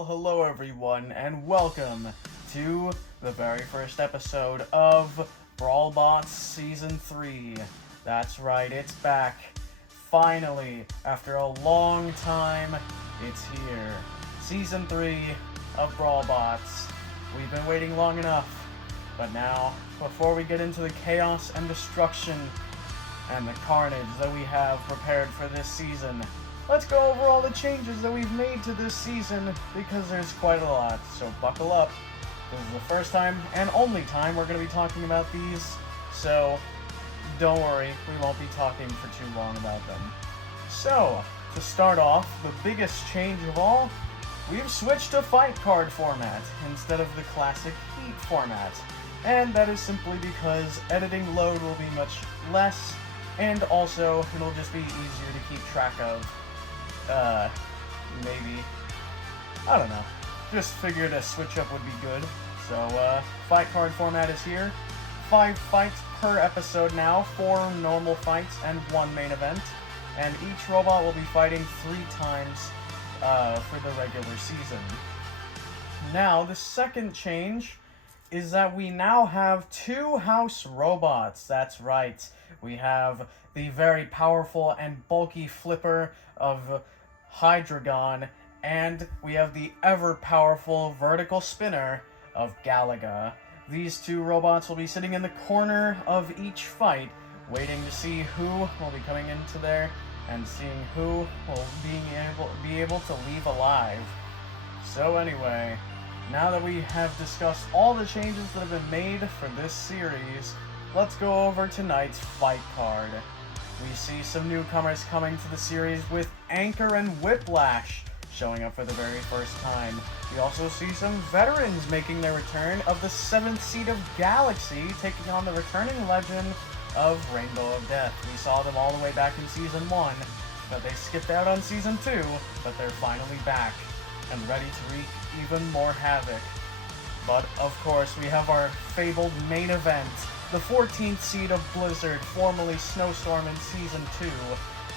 Well, hello everyone, and welcome to the very first episode of Brawlbots Season 3. That's right, it's back. Finally, after a long time, it's here. Season 3 of Brawlbots. We've been waiting long enough, but now, before we get into the chaos and destruction and the carnage that we have prepared for this season, let's go over all the changes that we've made to this season, because there's quite a lot, so buckle up. This is the first time and only time we're going to be talking about these, so don't worry, we won't be talking for too long about them. So, to start off, the biggest change of all, we've switched to fight card format instead of the classic heat format, and that is simply because editing load will be much less, and also it'll just be easier to keep track of. Maybe. I don't know. Just figured a switch up would be good. So, fight card format is here. 5 fights per episode now, 4 normal fights and 1 main event. And each robot will be fighting 3 times for the regular season. Now, the second change is that we now have 2 house robots. That's right. We have the very powerful and bulky flipper of Hydreigon, and we have the ever-powerful vertical spinner of Galaga. These 2 robots will be sitting in the corner of each fight, waiting to see who will be coming into there and seeing who will be able to leave alive. So anyway, now that we have discussed all the changes that have been made for this series, let's go over tonight's fight card. We see some newcomers coming to the series with Anchor and Whiplash showing up for the very first time. We also see some veterans making their return of the 7th seed of Galaxy, taking on the returning legend of Rainbow of Death. We saw them all the way back in Season 1, but they skipped out on Season 2, but they're finally back and ready to wreak even more havoc. But, of course, we have our fabled main event, the 14th seed of Blizzard, formerly Snowstorm in Season 2,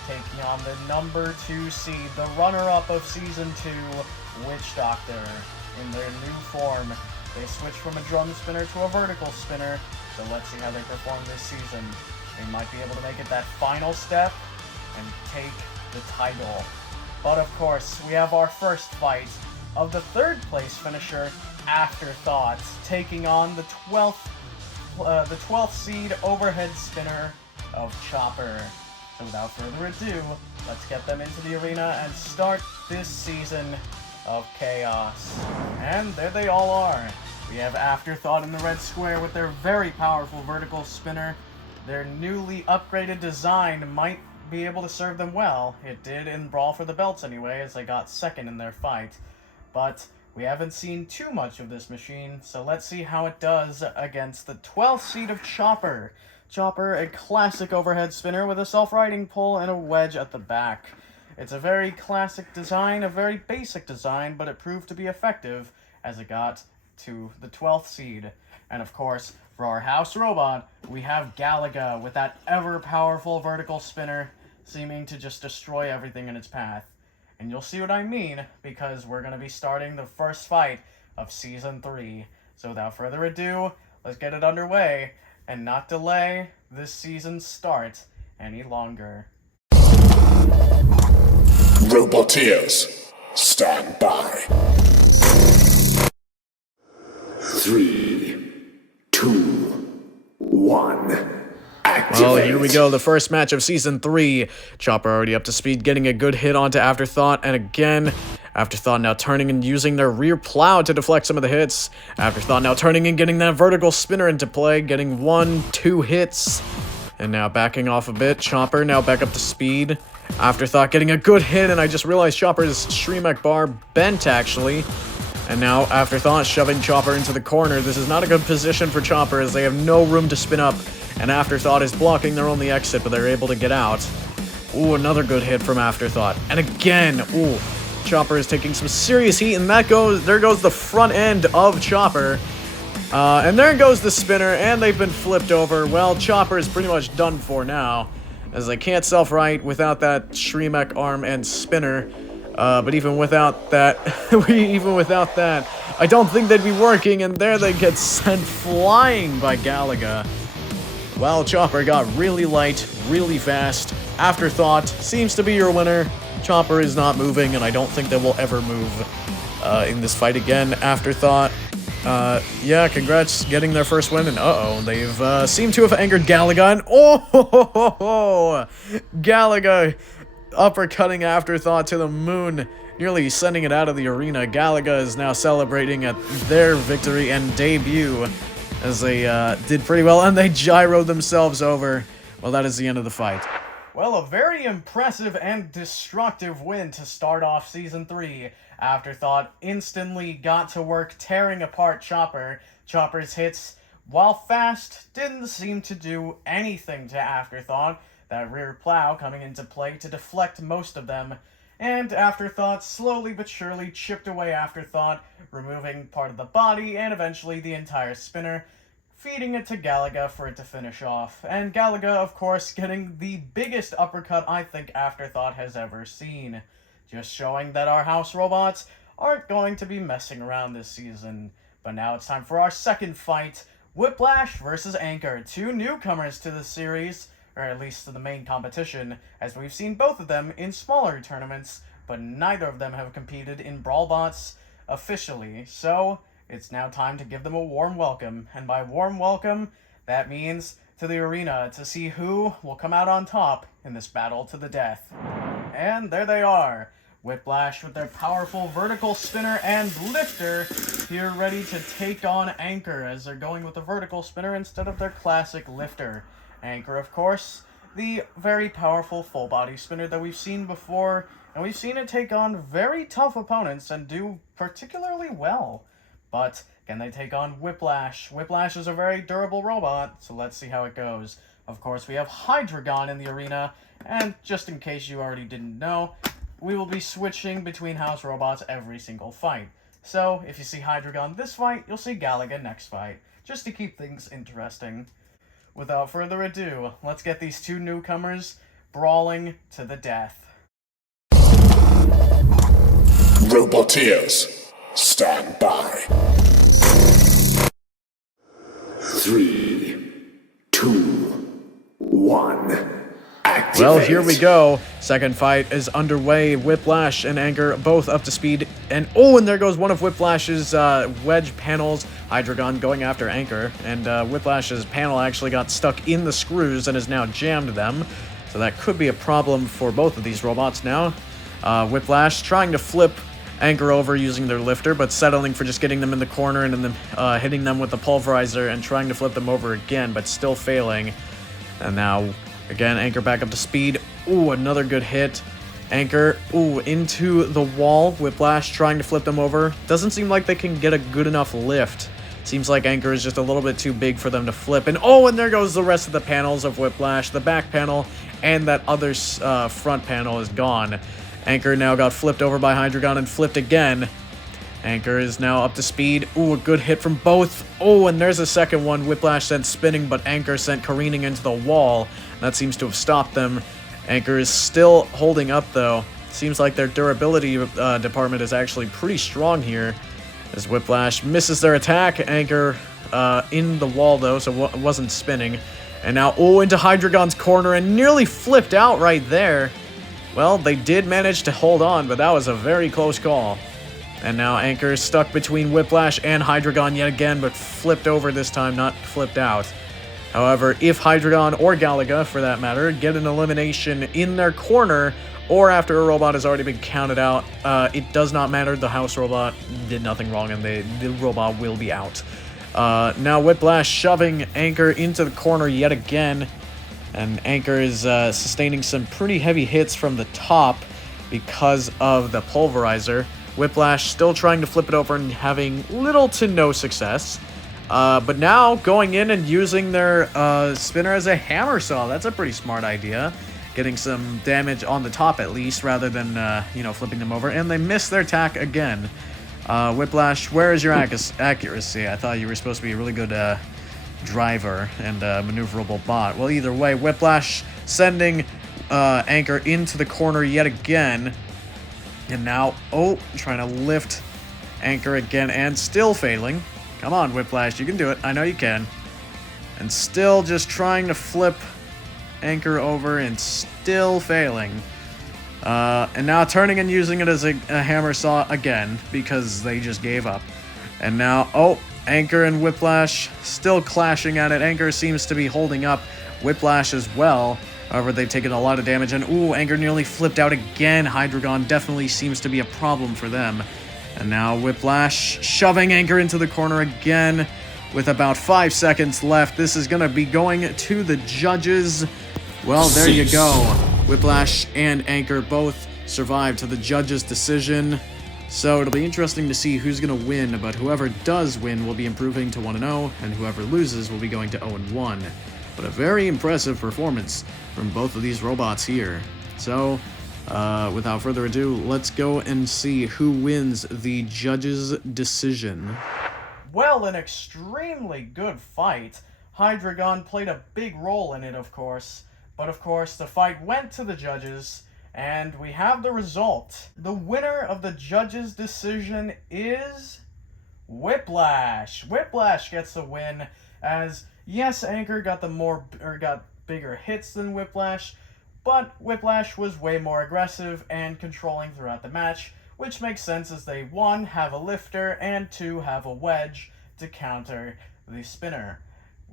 taking on the number 2 seed, the runner-up of Season 2, Witch Doctor. In their new form, they switch from a drum spinner to a vertical spinner, so let's see how they perform this season. They might be able to make it that final step and take the title. But of course, we have our first fight of the 3rd place finisher, Afterthought, taking on the 12th seed overhead spinner of Chopper. So without further ado, let's get them into the arena and start this season of chaos. And there they all are. We have Afterthought in the red square with their very powerful vertical spinner. Their newly upgraded design might be able to serve them well. It did in Brawl for the Belts anyway, as they got 2nd in their fight. But we haven't seen too much of this machine, so let's see how it does against the 12th seed of Chopper. Chopper, a classic overhead spinner with a self-riding pull and a wedge at the back. It's a very classic design, a very basic design, but it proved to be effective as it got to the 12th seed. And of course, for our house robot, we have Galaga with that ever-powerful vertical spinner, seeming to just destroy everything in its path. And you'll see what I mean, because we're going to be starting the first fight of Season 3. So without further ado, let's get it underway and not delay this season's start any longer. Roboteers, stand by. 3, 2, 1. Well, here we go, the first match of Season 3. Chopper already up to speed, getting a good hit onto Afterthought, and again, Afterthought now turning and using their rear plow to deflect some of the hits. Afterthought now turning and getting that vertical spinner into play, getting 1-2 hits. And now backing off a bit, Chopper now back up to speed. Afterthought getting a good hit, and I just realized Chopper's Shremek bar bent, actually. And now Afterthought shoving Chopper into the corner. This is not a good position for Chopper, as they have no room to spin up. And Afterthought is blocking their only exit, but they're able to get out. Ooh, another good hit from Afterthought. And again, ooh, Chopper is taking some serious heat, and there goes the front end of Chopper. And there goes the spinner, and they've been flipped over. Well, Chopper is pretty much done for now, as they can't self-right without that Shremek arm and spinner. But even without that, I don't think they'd be working, and there they get sent flying by Galaga. Well, Chopper got really light, really fast. Afterthought seems to be your winner. Chopper is not moving, and I don't think they will ever move in this fight again. Afterthought, yeah, congrats getting their first win, and they've seemed to have angered Galaga, and Galaga uppercutting Afterthought to the moon, nearly sending it out of the arena. Galaga is now celebrating at their victory and debut, as they did pretty well, and they gyroed themselves over. Well, that is the end of the fight. Well, a very impressive and destructive win to start off Season 3. Afterthought instantly got to work tearing apart Chopper. Chopper's hits, while fast, didn't seem to do anything to Afterthought. That rear plow coming into play to deflect most of them. And Afterthought slowly but surely chipped away Afterthought, removing part of the body and eventually the entire spinner, feeding it to Galaga for it to finish off. And Galaga, of course, getting the biggest uppercut I think Afterthought has ever seen. Just showing that our house robots aren't going to be messing around this season. But now it's time for our second fight, Whiplash versus Anchor, two newcomers to the series, or at least to the main competition, as we've seen both of them in smaller tournaments, but neither of them have competed in Brawlbots officially, so it's now time to give them a warm welcome, and by warm welcome, that means to the arena to see who will come out on top in this battle to the death. And there they are, Whiplash with their powerful vertical spinner and lifter, here ready to take on Anchor, as they're going with the vertical spinner instead of their classic lifter. Anchor, of course, the very powerful full-body spinner that we've seen before, and we've seen it take on very tough opponents and do particularly well. But can they take on Whiplash? Whiplash is a very durable robot, so let's see how it goes. Of course, we have Hydreigon in the arena, and just in case you already didn't know, we will be switching between house robots every single fight. So, if you see Hydreigon this fight, you'll see Galaga next fight, just to keep things interesting. Without further ado, let's get these two newcomers brawling to the death. Roboteers, stand by. 3, 2, 1. Activate. Well, here we go. Second fight is underway. Whiplash and Anchor both up to speed. And there goes one of Whiplash's wedge panels. Hydreigon going after Anchor. And Whiplash's panel actually got stuck in the screws and has now jammed them. So that could be a problem for both of these robots now. Whiplash trying to flip Anchor over using their lifter, but settling for just getting them in the corner and then hitting them with the pulverizer and trying to flip them over again, but still failing. And now, again, Anchor back up to speed. Another good hit. Anchor, into the wall. Whiplash trying to flip them over. Doesn't seem like they can get a good enough lift. Seems like Anchor is just a little bit too big for them to flip. And and there goes the rest of the panels of Whiplash. The back panel and that other front panel is gone. Anchor now got flipped over by Hydreigon and flipped again. Anchor is now up to speed. A good hit from both. And there's a second one. Whiplash sent spinning, but Anchor sent careening into the wall. That seems to have stopped them. Anchor is still holding up, though. Seems like their durability department is actually pretty strong here, as Whiplash misses their attack. Anchor in the wall, though, so it wasn't spinning. And now, into Hydreigon's corner and nearly flipped out right there. Well, they did manage to hold on, but that was a very close call. And now Anchor is stuck between Whiplash and Hydreigon yet again, but flipped over this time, not flipped out. However, if Hydreigon or Galaga, for that matter, get an elimination in their corner, or after a robot has already been counted out, it does not matter. The house robot did nothing wrong, and the robot will be out. Now Whiplash shoving Anchor into the corner yet again, and Anchor is sustaining some pretty heavy hits from the top because of the pulverizer. Whiplash still trying to flip it over and having little to no success. But now going in and using their spinner as a hammer saw. That's a pretty smart idea. Getting some damage on the top at least, rather than, flipping them over. And they miss their attack again. Whiplash, where is your accuracy? I thought you were supposed to be a really good driver and maneuverable bot. Well, either way, Whiplash sending Anchor into the corner yet again. And now, oh, trying to lift Anchor again and still failing. Come on, Whiplash, you can do it. I know you can. And still just trying to flip Anchor over and still failing. And now turning and using it as a hammer saw again because they just gave up. And now, oh, Anchor and Whiplash still clashing at it. Anchor seems to be holding up Whiplash as well. However, they've taken a lot of damage. And ooh, Anchor nearly flipped out again. Hydreigon definitely seems to be a problem for them. And now Whiplash shoving Anchor into the corner again with about 5 seconds left. This is going to be going to the judges. Well, there you go. Whiplash and Anchor both survived to the judges' decision. So it'll be interesting to see who's going to win, but whoever does win will be improving to 1-0, and whoever loses will be going to 0-1. But a very impressive performance from both of these robots here. So, without further ado, let's go and see who wins the judges' decision. Well, an extremely good fight. Hydreigon played a big role in it, of course. But of course, the fight went to the judges, and we have the result. The winner of the judges' decision is Whiplash. Whiplash gets the win, as yes, Anchor got got bigger hits than Whiplash, but Whiplash was way more aggressive and controlling throughout the match, which makes sense as they 1. Have a lifter, and 2. Have a wedge to counter the spinner.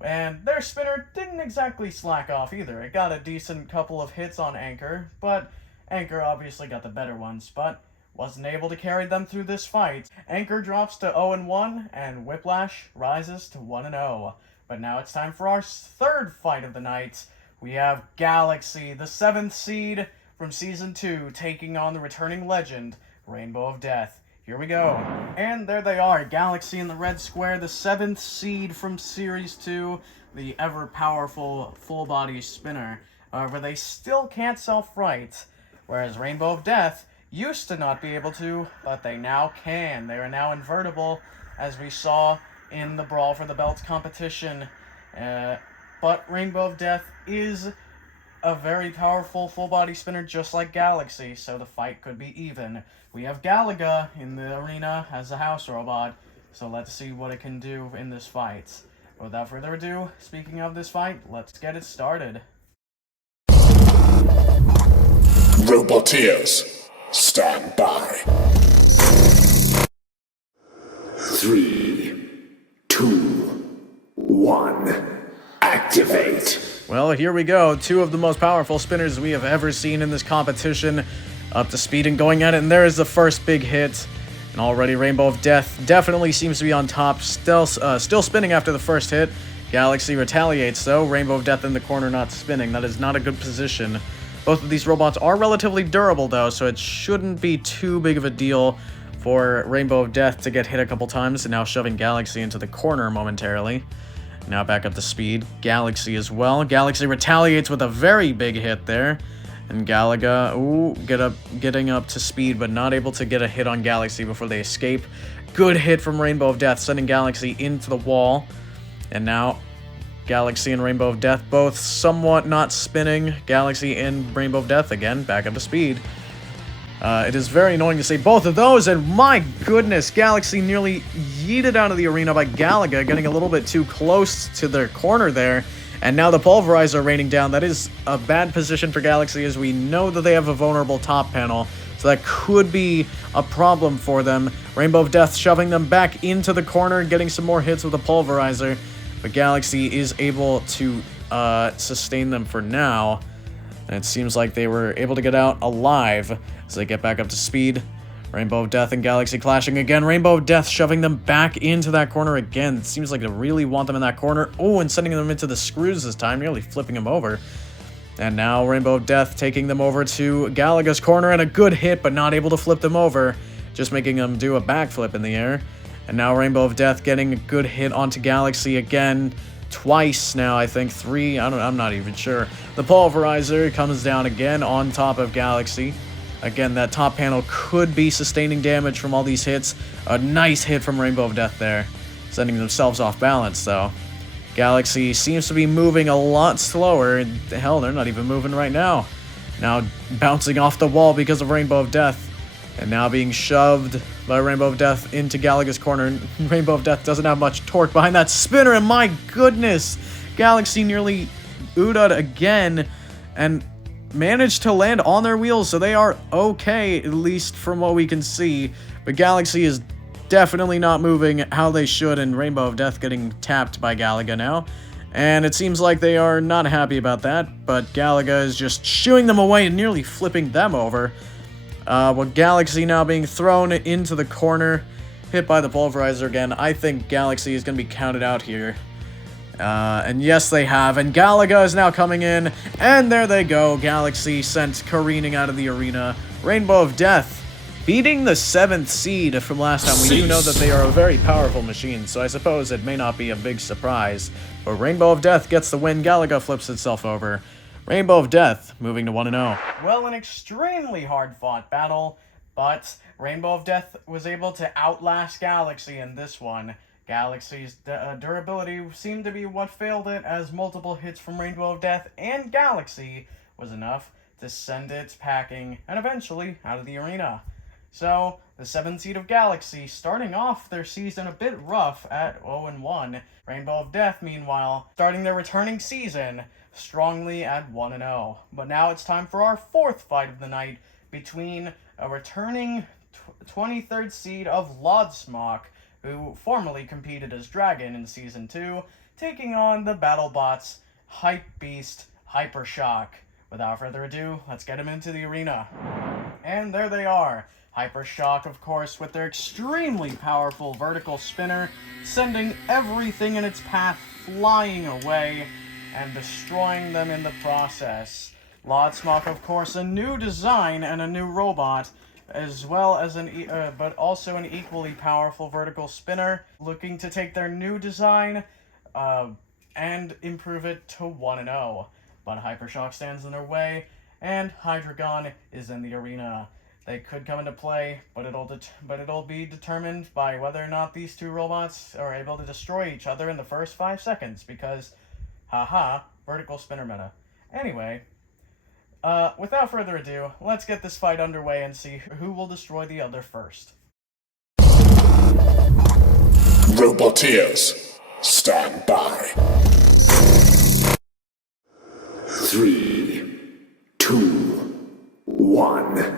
And their spinner didn't exactly slack off either. It got a decent couple of hits on Anchor, but Anchor obviously got the better ones, but wasn't able to carry them through this fight. Anchor drops to 0-1, and Whiplash rises to 1-0. But now it's time for our third fight of the night. We have Galaxy, the 7th seed from Season 2, taking on the returning legend, Rainbow of Death. Here we go. And there they are, Galaxy in the red square, the 7th seed from Series 2, the ever-powerful full-body spinner. However, they still can't self-right, whereas Rainbow of Death used to not be able to, but they now can. They are now invertible, as we saw in the Brawl for the Belts competition. But Rainbow of Death is a very powerful full-body spinner just like Galaxy, so the fight could be even. We have Galaga in the arena as a house robot, so let's see what it can do in this fight. Without further ado, speaking of this fight, let's get it started. Roboteers, stand by. 3, 2, 1, activate. Well, here we go. 2 of the most powerful spinners we have ever seen in this competition. Up to speed and going at it, and there is the first big hit. And already Rainbow of Death definitely seems to be on top. Still spinning after the first hit. Galaxy retaliates, though. Rainbow of Death in the corner not spinning. That is not a good position. Both of these robots are relatively durable, though, so it shouldn't be too big of a deal for Rainbow of Death to get hit a couple times, and now shoving Galaxy into the corner momentarily. Now back up to speed. Galaxy as well. Galaxy retaliates with a very big hit there. And Galaga, ooh, getting up to speed, but not able to get a hit on Galaxy before they escape. Good hit from Rainbow of Death, sending Galaxy into the wall. And now, Galaxy and Rainbow of Death both somewhat not spinning. Galaxy and Rainbow of Death again, back up to speed. It is very annoying to see both of those, and my goodness, Galaxy nearly yeeted out of the arena by Galaga, getting a little bit too close to their corner there. And now the Pulverizer raining down. That is a bad position for Galaxy, as we know that they have a vulnerable top panel. So that could be a problem for them. Rainbow of Death shoving them back into the corner, getting some more hits with the Pulverizer. But Galaxy is able to sustain them for now. And it seems like they were able to get out alive as they get back up to speed. Rainbow of Death and Galaxy clashing again. Rainbow of Death shoving them back into that corner again. It seems like they really want them in that corner. Oh, and sending them into the screws this time, nearly flipping them over. And now Rainbow of Death taking them over to Galaga's corner, and a good hit, but not able to flip them over. Just making them do a backflip in the air. And now Rainbow of Death getting a good hit onto Galaxy again. Twice now, I think. 3, I'm not even sure. The Pulverizer comes down again on top of Galaxy. Again, that top panel could be sustaining damage from all these hits. A nice hit from Rainbow of Death there, sending themselves off balance, though. Galaxy seems to be moving a lot slower. Hell, they're not even moving right now. Now bouncing off the wall because of Rainbow of Death. And now being shoved by Rainbow of Death into Galaga's corner. Rainbow of Death doesn't have much torque behind that spinner, and my goodness! Galaxy nearly Uda'd again, and managed to land on their wheels, so they are okay, at least from what we can see. But Galaxy is definitely not moving how they should, and Rainbow of Death getting tapped by Galaga now. And it seems like they are not happy about that, but Galaga is just shooing them away and nearly flipping them over. With Galaxy now being thrown into the corner, hit by the Pulverizer again. I think Galaxy is going to be counted out here. And yes, they have. And Galaga is now coming in. And there they go. Galaxy sent careening out of the arena. Rainbow of Death beating the 7th seed from last time. We do know that they are a very powerful machine, so I suppose it may not be a big surprise. But Rainbow of Death gets the win. Galaga flips itself over. Rainbow of Death moving to 1-0. Well, an extremely hard-fought battle, but Rainbow of Death was able to outlast Galaxy in this one. Galaxy's durability seemed to be what failed it, as multiple hits from Rainbow of Death and Galaxy was enough to send it packing and eventually out of the arena. So, the 7th seed of Galaxy starting off their season a bit rough at 0-1. Rainbow of Death, meanwhile, starting their returning season strongly at 1-0. But now it's time for our 4th fight of the night between a returning 23rd seed of Lodsmock, who formerly competed as Dragon in Season 2, taking on the Battlebots Hype Beast Hypershock. Without further ado, let's get him into the arena. And there they are. Hypershock, of course, with their extremely powerful vertical spinner, sending everything in its path flying away and destroying them in the process. Lodsmock, of course, a new design and a new robot, as well as but also an equally powerful vertical spinner, looking to take their new design and improve it to 1-0. But Hypershock stands in their way, and Hydreigon is in the arena. They could come into play, but it'll be determined by whether or not these two robots are able to destroy each other in the first 5 seconds, because, haha, vertical spinner meta. Anyway, without further ado, let's get this fight underway and see who will destroy the other first. Roboteers, stand by. 3, 2, 1.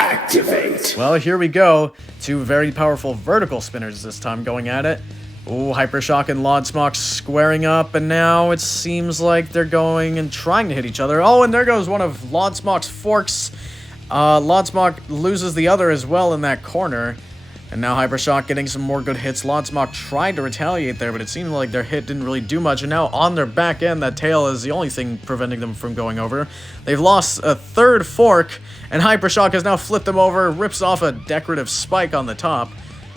Activate. Well, here we go. 2 very powerful vertical spinners this time going at it. Ooh, Hypershock and Lodsmock squaring up, and now it seems like they're going and trying to hit each other. Oh, and there goes one of Lodsmock's forks. Lodsmock loses the other as well in that corner. And now Hypershock getting some more good hits. Lodsmock tried to retaliate there, but it seemed like their hit didn't really do much. And now on their back end, that tail is the only thing preventing them from going over. They've lost a 3rd fork, and Hypershock has now flipped them over, rips off a decorative spike on the top.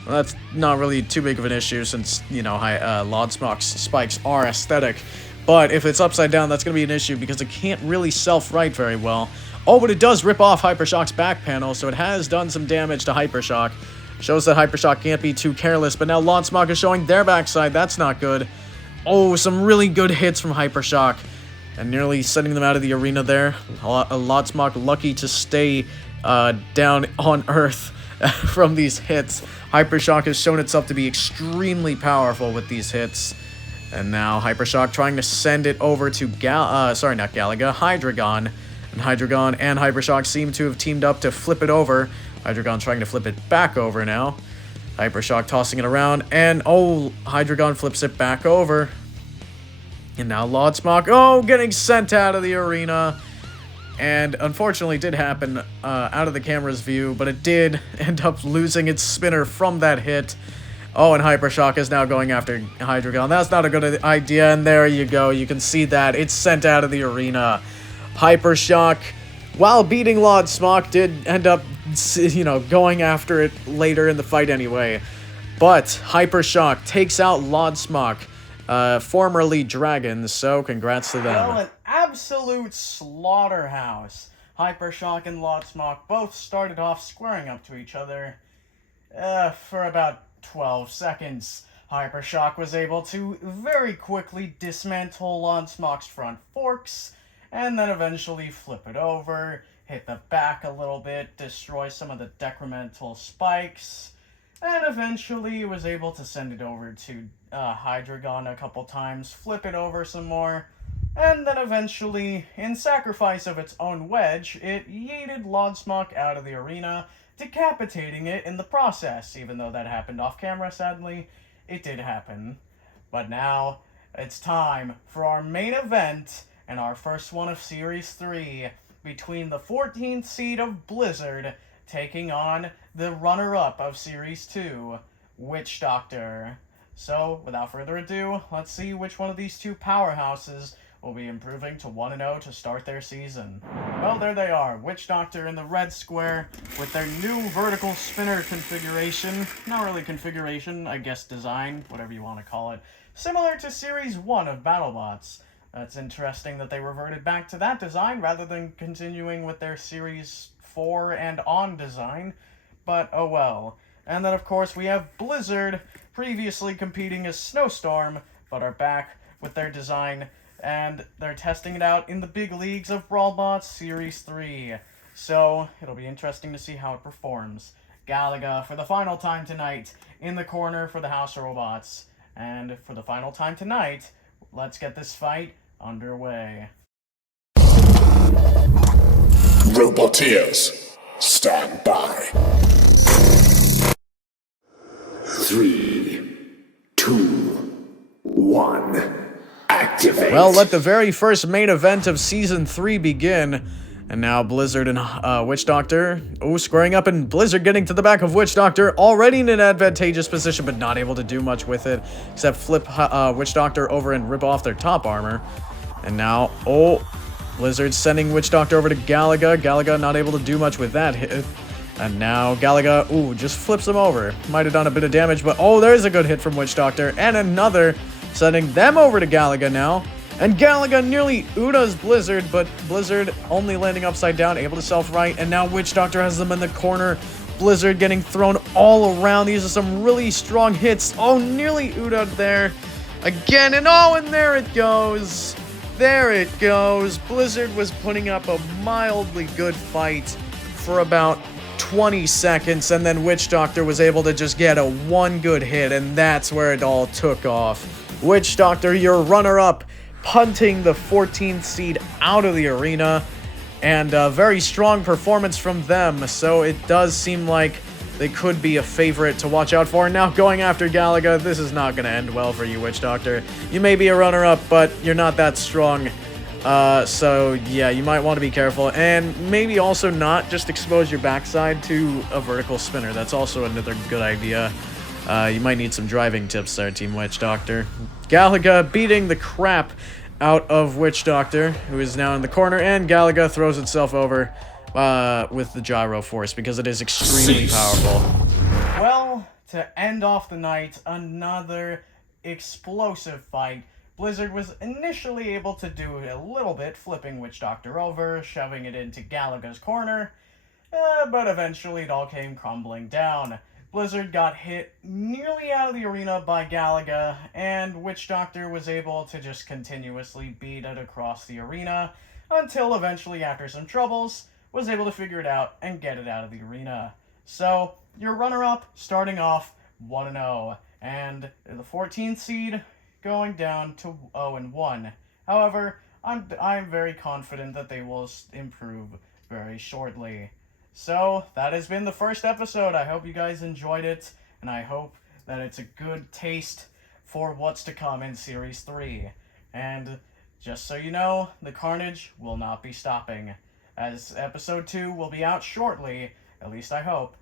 Well, that's not really too big of an issue since, you know, Lodsmock's spikes are aesthetic. But if it's upside down, that's going to be an issue because it can't really self-right very well. Oh, but it does rip off Hypershock's back panel, so it has done some damage to Hypershock. Shows that Hypershock can't be too careless, but now Lodsmock is showing their backside. That's not good. Oh, some really good hits from Hypershock. And nearly sending them out of the arena there. Lodsmock lucky to stay down on Earth from these hits. Hypershock has shown itself to be extremely powerful with these hits. And now Hypershock trying to send it over to Hydreigon. And Hydreigon and Hypershock seem to have teamed up to flip it over. Hydreigon trying to flip it back over now. Hypershock tossing it around, and oh, Hydreigon flips it back over. And now Lodsmock, oh, getting sent out of the arena. And unfortunately did happen out of the camera's view, but it did end up losing its spinner from that hit. Oh, and Hypershock is now going after Hydreigon. That's not a good idea, and there you go. You can see that. It's sent out of the arena. Hypershock, while beating Lodsmock, did end up, you know, going after it later in the fight anyway. But Hypershock takes out Lodsmock, formerly Dragon, so congrats to them. Well, an absolute slaughterhouse. Hypershock and Lodsmock both started off squaring up to each other for about 12 seconds. Hypershock was able to very quickly dismantle Lodsmock's front forks, and then eventually flip it over, hit the back a little bit, destroy some of the decremental spikes, and eventually was able to send it over to Hydreigon a couple times, flip it over some more, and then eventually, in sacrifice of its own wedge, it yeeted Lodsmok out of the arena, decapitating it in the process. Even though that happened off camera, sadly, it did happen. But now, it's time for our main event, and our first one of Series 3, between the 14th seed of Blizzard taking on the runner-up of Series 2, Witch Doctor. So, without further ado, let's see which one of these two powerhouses will be improving to 1-0 to start their season. Well, there they are, Witch Doctor in the red square with their new vertical spinner configuration. Not really configuration, I guess design, whatever you want to call it. Similar to Series 1 of Battlebots. It's interesting that they reverted back to that design rather than continuing with their Series 4 and on design, but oh well. And then of course we have Blizzard, previously competing as Snowstorm, but are back with their design, and they're testing it out in the big leagues of Brawlbots Series 3. So, it'll be interesting to see how it performs. Galaga, for the final time tonight, in the corner for the House Robots. And for the final time tonight, let's get this fight underway. Roboteers, stand by. 3, 2, 1. Activate. Well, let the very first main event of Season 3 begin. And now Blizzard and Witch Doctor, squaring up, and Blizzard getting to the back of Witch Doctor, already in an advantageous position, but not able to do much with it, except flip Witch Doctor over and rip off their top armor. And now, Blizzard sending Witch Doctor over to Galaga. Galaga not able to do much with that hit. And now Galaga, just flips him over. Might have done a bit of damage, but there's a good hit from Witch Doctor. And another, sending them over to Galaga now. And Galaga nearly Uda's Blizzard, but Blizzard only landing upside down, able to self-right. And now Witch Doctor has them in the corner. Blizzard getting thrown all around. These are some really strong hits. Nearly Uda there. Again, and there it goes. There it goes. Blizzard was putting up a mildly good fight for about 20 seconds, and then Witch Doctor was able to just get a one good hit, and that's where it all took off. Witch Doctor, your runner-up, punting the 14th seed out of the arena, and a very strong performance from them, so it does seem like they could be a favorite to watch out for. Now going after Galaga, this is not going to end well for you, Witch Doctor. You may be a runner-up, but you're not that strong. So yeah, you might want to be careful, and maybe also not just expose your backside to a vertical spinner. That's also another good idea. You might need some driving tips there, Team Witch Doctor. Galaga beating the crap out of Witch Doctor, who is now in the corner, and Galaga throws itself over with the gyro force because it is extremely powerful. Well, to end off the night, another explosive fight. Blizzard was initially able to do a little bit, flipping Witch Doctor over, shoving it into Galaga's corner, but eventually it all came crumbling down. Blizzard got hit nearly out of the arena by Galaga, and Witch Doctor was able to just continuously beat it across the arena, until eventually, after some troubles, was able to figure it out and get it out of the arena. So, your runner-up starting off 1-0, and the 14th seed going down to 0-1. However, I'm very confident that they will improve very shortly. So, that has been the first episode. I hope you guys enjoyed it, and I hope that it's a good taste for what's to come in Series 3. And just so you know, the carnage will not be stopping, as Episode 2 will be out shortly, at least I hope.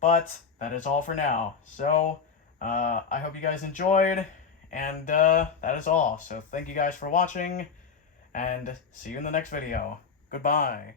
But that is all for now. So, I hope you guys enjoyed, and that is all. So thank you guys for watching, and see you in the next video. Goodbye.